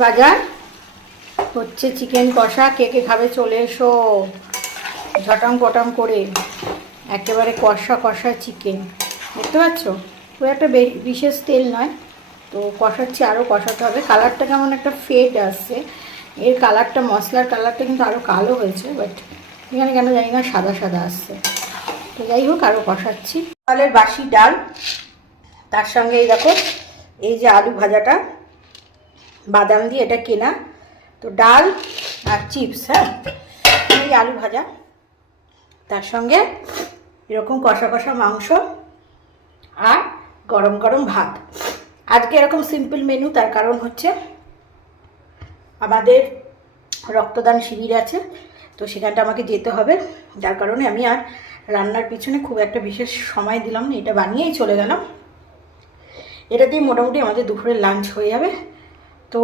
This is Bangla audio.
বাজার হচ্ছে চিকেন কষা। কে কে খাবে চলে এসো ঝটাম পটাম করে। একেবারে কষা কষা চিকেন, দেখতে পাচ্ছ? খুব একটা বিশেষ তেল নয়, তো কষাচ্ছি, আরও কষাতে হবে। কালারটা কেমন একটা ফেড আসছে, এর কালারটা, মশলার কালারটা কিন্তু আরও কালো হয়েছে, বাট এখানে কেন জানি না সাদা সাদা আসছে। তো যাই হোক, আরও কষাচ্ছি। ডালের বাসি ডাল, তার সঙ্গে এই দেখো এই যে আলু ভাজাটা, বাদাম দিয়ে, এটা কেনা তো ডাল আর চিপস। হ্যাঁ, এই আলু ভাজা, তার সঙ্গে এরকম কষা কষা মাংস আর গরম গরম ভাত। আজকে এরকম সিম্পল মেনু, তার কারণ হচ্ছে আমাদের রক্তদান শিবির আছে, তো সেখানটা আমাকে যেতে হবে, যার কারণে আমি আর রান্নার পিছনে খুব একটা বিশেষ সময় দিলাম না, এটা বানিয়েই চলে গেলাম। এটাতেই মোটামুটি আমাদের দুপুরের লাঞ্চ হয়ে যাবে। তো